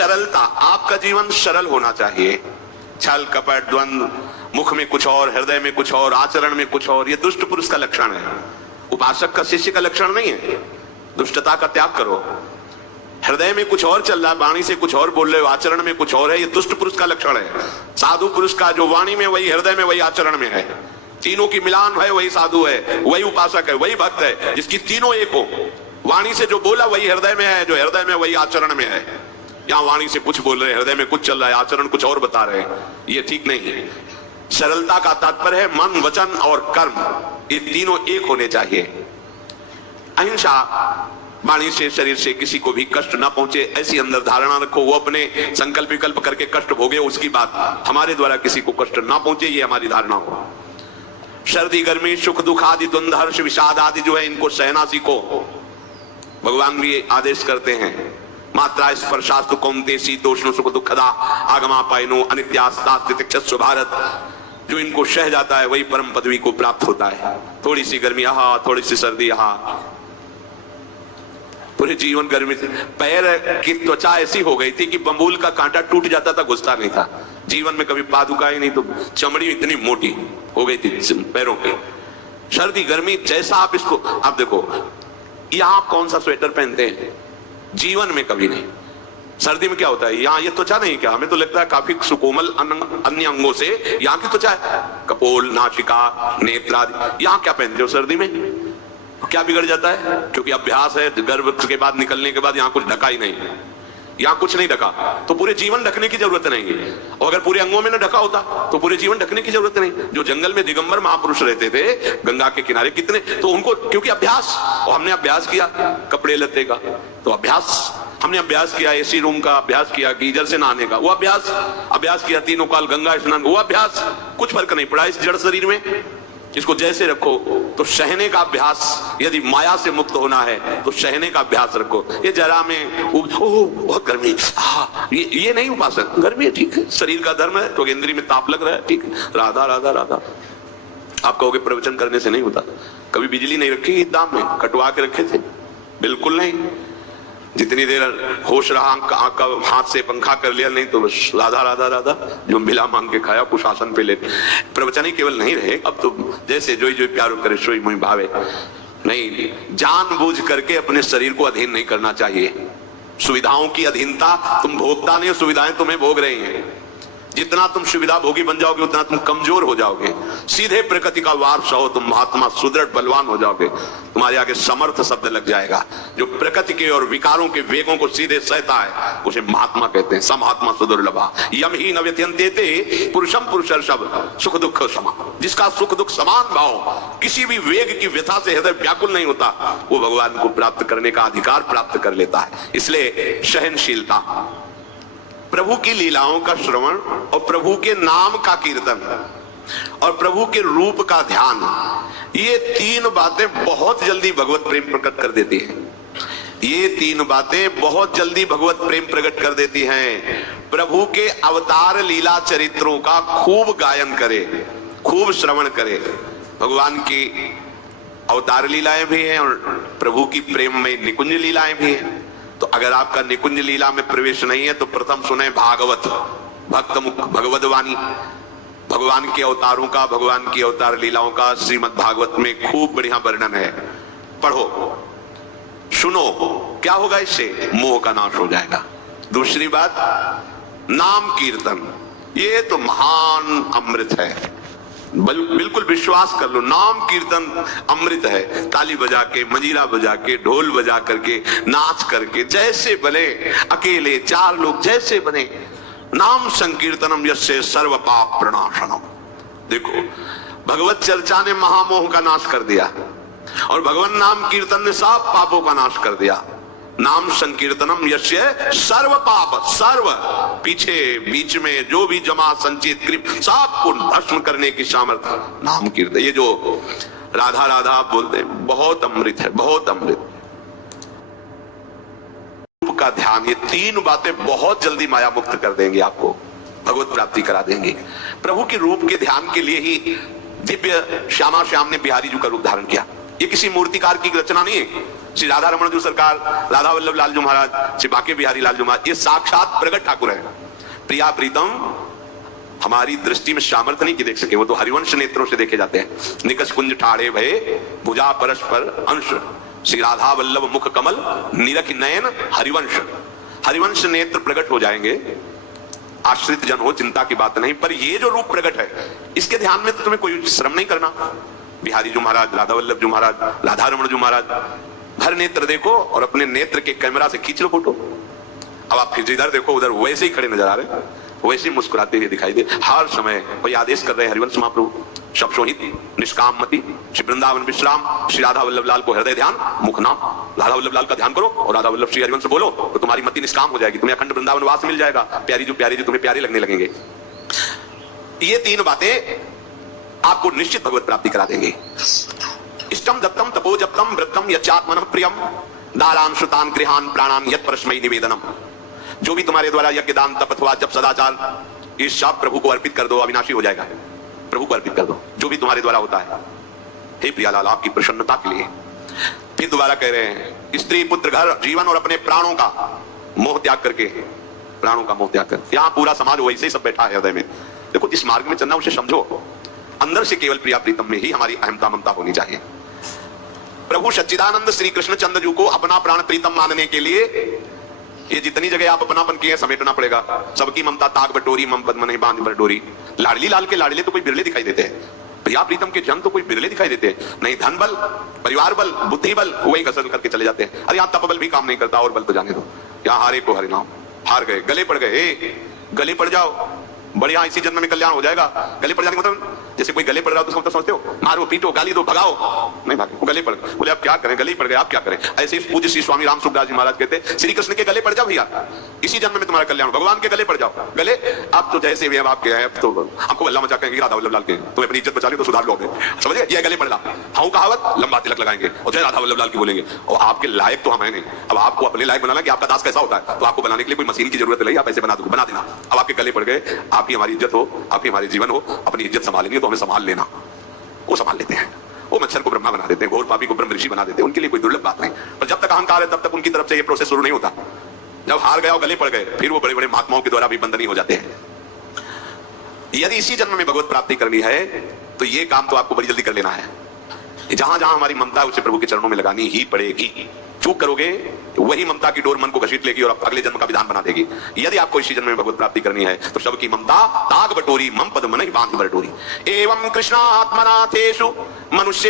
सरलता, आपका जीवन सरल होना चाहिए। छल कपट द्वंद्व, मुख में कुछ और हृदय में कुछ और आचरण में कुछ और, ये दुष्ट पुरुष का लक्षण है। उपासक का शिष्य का लक्षण नहीं है। दुष्टता का त्याग करो। हृदय में कुछ और चल रहा है, वाणी से कुछ और बोल रहे हो, आचरण में कुछ और है, ये दुष्ट पुरुष का लक्षण है। साधु पुरुष का जो वाणी में वही, हृदय में वही, आचरण में है, तीनों की मिलान है, वही साधु है, वही उपासक है, वही भक्त है, जिसकी तीनों एक हो। वाणी से जो बोला वही हृदय में है, जो हृदय में वही आचरण में है। यहाँ वाणी से कुछ बोल रहे हैं, हृदय में कुछ चल रहा है, आचरण कुछ और बता रहे हैं, ये ठीक नहीं है। सरलता का तात्पर्य है मन वचन और कर्म, ये तीनों एक होने चाहिए। अहिंसा, वाणी से शरीर से किसी को भी कष्ट ना पहुंचे, ऐसी अंदर धारणा रखो। वो अपने संकल्प विकल्प करके कष्ट भोगे, उसकी बात, हमारे द्वारा किसी को कष्ट ना पहुंचे, ये हमारी धारणा हो। सर्दी गर्मी सुख दुख आदि द्वंद्व हर्ष विषाद आदि जो है, इनको सहना सीखो। भगवान भी आदेश करते हैं, मात्रा स्पर्शास्तु कौन्तेय शीतोष्ण सुख दुखदा आगमा पायनो अनित्यास्तास्तितिक्षस्व भारत। जो इनको सह जाता है वही परम पदवी को प्राप्त होता है। थोड़ी सी गर्मी यहाँ, थोड़ी सी सर्दी यहाँ, पूरे जीवन गर्मी से। पैर की त्वचा ऐसी हो गई थी कि बंबूल का कांटा टूट जाता था, घुसता नहीं था। जीवन में कभी पादुका ही नहीं, तो चमड़ी इतनी मोटी हो गई थी पैरों की। सर्दी गर्मी जैसा आप इसको, आप देखो यहाँ आप कौन सा स्वेटर पहनते हैं, जीवन में कभी नहीं। सर्दी में क्या होता है, यहाँ ये त्वचा नहीं, क्या हमें तो लगता है काफी सुकोमल अन्य अंगों से यहाँ की त्वचा है, कपोल नासिका नेत्र आदि। यहाँ क्या पहनते हो सर्दी में, क्या बिगड़ जाता है? क्योंकि अभ्यास है, गर्भ के बाद निकलने के बाद यहाँ कुछ ढका ही नहीं, यहाँ कुछ नहीं ढका, तो पूरे जीवन ढकने की जरूरत नहीं है। और अगर पूरे अंगों में न ढका होता तो पूरे जीवन ढकने की जरूरत नहीं। जो जंगल में दिगंबर महापुरुष रहते थे गंगा के किनारे, कितने, तो उनको क्योंकि अभ्यास, और हमने अभ्यास किया कपड़े लत्ते का, तो अभ्यास, हमने अभ्यास किया एसी रूम का, अभ्यास किया गीजर से नहाने का, वो अभ्यास किया तीनों काल गंगा स्नान, वो अभ्यास, कुछ फर्क नहीं पड़ा इस जड़ शरीर में। इसको जैसे रखो, तो सहने का अभ्यास, यदि माया से मुक्त होना है तो सहने का अभ्यास रखो। ये जरा में बहुत गर्मी, ये नहीं उपासक, गर्मी है ठीक है, शरीर का धर्म है, तो इंद्री में ताप लग रहा है, ठीक है, राधा राधा राधा। आप कहोगे प्रवचन करने से नहीं होता। कभी बिजली नहीं रखी दाम में, कटवा के रखे थे, बिल्कुल नहीं। जितनी देर होश रहा का हाथ से पंखा कर लिया, नहीं तो बस राधा राधा राधा, जो मिला मांग के खाया कुछ आसन पे ले। प्रवचन ही केवल नहीं रहे, अब तो जैसे जो जो प्यारो करे सोई मुई भावे। नहीं, जानबूझ करके अपने शरीर को अधीन नहीं करना चाहिए। सुविधाओं की अधीनता, तुम भोगता नहीं, सुविधाएं तुम्हें भोग रही हैं। जितना तुम सुविधा भोगी बन जाओगे उतना तुम कमजोर हो जाओगे। सीधे प्रकृति का वार सहो, तुम महात्मा सुदृढ़ बलवान हो जाओगे। तुम्हारे आगे समर्थ शब्द लग जाएगा। जो प्रकृति के और विकारों के वेगों को सीधे सहता है उसे महात्मा कहते हैं। समात्मा सुदुर्लभा यम ही न व्यत्यन्तेते पुरुषम पुरुषर्षभ सुख दुख समा। जिसका सुख दुख समान भाव, किसी भी वेग की व्यथा से हृदय व्याकुल नहीं होता, वो भगवान को प्राप्त करने का अधिकार प्राप्त कर लेता है। इसलिए सहनशीलता, प्रभु की लीलाओं का श्रवण और प्रभु के नाम का कीर्तन और प्रभु के रूप का ध्यान, ये तीन बातें बहुत जल्दी भगवत प्रेम प्रकट कर देती हैं। ये तीन बातें बहुत जल्दी भगवत प्रेम प्रकट कर देती हैं। प्रभु के अवतार लीला चरित्रों का खूब गायन करे, खूब श्रवण करे। भगवान की अवतार लीलाएं भी हैं और प्रभु की प्रेम में निकुंज लीलाएं भी हैं। तो अगर आपका निकुंज लीला में प्रवेश नहीं है तो प्रथम सुने भागवत, भक्त मुख भगवत वाणी, भगवान के अवतारों का, भगवान की अवतार लीलाओं का श्रीमद् भागवत में खूब बढ़िया वर्णन है। पढ़ो, सुनो, क्या होगा इससे? मोह का नाश हो जाएगा। दूसरी बात, नाम कीर्तन, ये तो महान अमृत है। बिल्कुल विश्वास कर लो, नाम कीर्तन अमृत है। ताली बजा के, मंजीरा बजा के, ढोल बजा करके, नाच करके, जैसे बने, अकेले चार लोग जैसे बने, नाम संकीर्तनम यस्य सर्व पाप प्रणाशनम। देखो, भगवत चर्चा ने महामोह का नाश कर दिया और भगवान नाम कीर्तन ने सब पापों का नाश कर दिया। नाम संकीर्तनम यस्य सर्व पाप, सर्व पीछे बीच में जो भी जमा संचित कृप सबको भस्म करने की सामर्थ्य नाम कीर्तन। ये जो राधा राधा आप बोलते हैं, बहुत अमृत है, बहुत अमृत। रूप का ध्यान, ये तीन बातें बहुत जल्दी माया मुक्त कर देंगे, आपको भगवत प्राप्ति करा देंगे। प्रभु के रूप के ध्यान के लिए ही दिव्य श्यामा श्याम ने बिहारी जी का रूप धारण किया। ये किसी मूर्तिकार की रचना नहीं है। श्री राधा रमण जी सरकार, राधा वल्लभ लाल जी महाराज, श्री बांके बिहारी लाल जी महाराज, ये साक्षात प्रगट ठाकुर है। प्रिया प्रीतम हमारी दृष्टि में सामर्थ्य नहीं कि देख सके, वो तो हरिवंश नेत्रों से देखे जाते हैं। निकष कुंज ठाड़े भये भुजा परस्पर अंश, श्री राधा वल्लभ मुख कमल निरख नयन हरिवंश। हरिवंश नेत्र प्रकट हो जाएंगे, आश्रित जन हो, चिंता की बात नहीं। पर ये जो रूप प्रकट है, इसके ध्यान में तो तुम्हें कोई श्रम नहीं करना। बिहारी जी महाराज, राधा वल्लभ जी महाराज, राधा रमण जी महाराज, भर नेत्र देखो और अपने नेत्र के कैमरा से खींच लो फोटो। अब आप फिर इधर देखो, उधर वैसे ही खड़े नजर आ रहे, वैसे ही मुस्कुराते हुए दिखाई दे। हर समय कोई आदेश कर रहे हैं हरिवंश महाप्रभु, सब शोहित निष्काम मति, श्री वृंदावन विश्राम, श्री राधा वल्लभ लाल को हृदय ध्यान, मुख नाम, राधा वल्लभ लाल का ध्यान करो और राधा वल्लभ श्री हरिवंश बोलो तो तुम्हारी मति निष्काम हो जाएगी, तुम्हें अखंड वृंदावन वास मिल जाएगा, प्यारी जी तुम्हें प्यारे लगने लगेंगे। ये तीन बातें आपको निश्चित भगवत प्राप्ति करा देंगे। इष्टम दत्तम तपो जप्तम वृत्तम यच्चात्मनः प्रियम दारान श्रुतान गृहान प्राणान यत् परस्मै निवेदनम। जो भी तुम्हारे द्वारा यज्ञ दान तप अथवा जब सदाचार, ये सब प्रभु को अर्पित कर दो, अविनाशी हो जाएगा। प्रभु को अर्पित कर दो जो भी तुम्हारे द्वारा होता है। हे प्रियालाल, आपकी प्रसन्नता के लिए फिर दोबारा कह रहे हैं, स्त्री पुत्र घर जीवन और अपने प्राणों का मोह त्याग करके, प्राणों का मोह त्याग कर। यहाँ पूरा समाज वैसे ही सब बैठा है हृदय में। देखो, जिस मार्ग में चलना उसे समझो, अंदर से केवल प्रिया प्रीतम में ही हमारी अहमता ममता होनी चाहिए। प्रभु सच्चिदानंद श्री कृष्ण चंद्र जी को अपना प्राण प्रीतम मानने के लिए ये जितनी जगह आप अपनापन किए समेटना पड़ेगा। सबकी ममता ताक बटोरी, मम पद्म नहीं बांध पर डोरी। लाडली लाल के लाडले तो कोई बिरले दिखाई देते हैं, प्रिया प्रीतम के जन तो कोई बिरले दिखाई देते हैं। नहीं धन बल, परिवार बल, बुद्धि बल, वही कसर करके चले जाते हैं। अरे यहाँ तप बल भी काम नहीं करता, और बल तो जाने दो। यहाँ हारे को हरे नाम, हार गए, गले पड़ गए, गले पड़ जाओ, बढ़िया इसी जन्म में कल्याण हो जाएगा। गले पड़ जाने का मतलब, जैसे कोई गले पड़ रहा हो तो उसका मतलब समझते हो, मारो पीटो गाली दो भगाओ, नहीं भागे, वो गले पड़ गए। बोले आप क्या करें, गले पड़ गए, आप क्या करें। ऐसे ही पूज्य श्री स्वामी राम सुखदास जी महाराज कहते, श्री कृष्ण के गले पड़ जाओ भैया, इसी जन्म में तुम्हारा कल्याण, भगवान के गले पड़ जाओ। गले आप तो जैसे भी आपके हैं, तो हमको अल्लाह मचा कहेंगे राधा वल्लभ लाल के, तुम्हें अपनी इज्जत बचा ली तो सुधार लो, समझे। ये गले पड़ रहा, हाँ कहावत, लंबा तिलक लगाएंगे और जय राधा वल्लभ लाल की बोलेंगे। और आपके लायक तो हम है नहीं। अब आपको अपने लायक बनाना कि आपका दास कैसा होता है, तो आपको बनाने के लिए कोई मशीन की जरूरत नहीं, आप ऐसे बना देना। अब आपके गले पड़ गए, आपकी हमारी इज्जत हो, आपकी हमारे जीवन हो, अपनी इज्जत संभालेंगे तो हमें संभाल लेना। वो संभाल लेते हैं, वो मच्छर को ब्रह्मा बना देते हैं, घोर पापी को ब्रह्म ऋषि बना देते हैं, उनके लिए कोई दुर्लभ बात नहीं। पर जब तक अहंकार है तब तक उनकी तरफ से ये प्रोसेस शुरू नहीं होता। जब हार गया और गले पड़ गए, फिर वो बड़े बड़े महात्माओं के द्वारा भी बंधनी हो जाते हैं। यदि इसी जन्म में भगवत प्राप्ति करनी है तो ये काम तो आपको बड़ी जल्दी कर लेना है। जहां जहां हमारी ममता है उसे प्रभु के चरणों में लगानी ही पड़ेगी। चूक करोगे तो वही ममता की डोर मन को घसीट लेगी और अगले जन्म का विधान बना देगी। यदि आपको इसी जन्म में भगवत प्राप्ति करनी है तो सबकी ममता ताग बटोरी, मम पद मन ही बांध बटोरी। एवं कृष्णात्मनाथेषु मनुष्य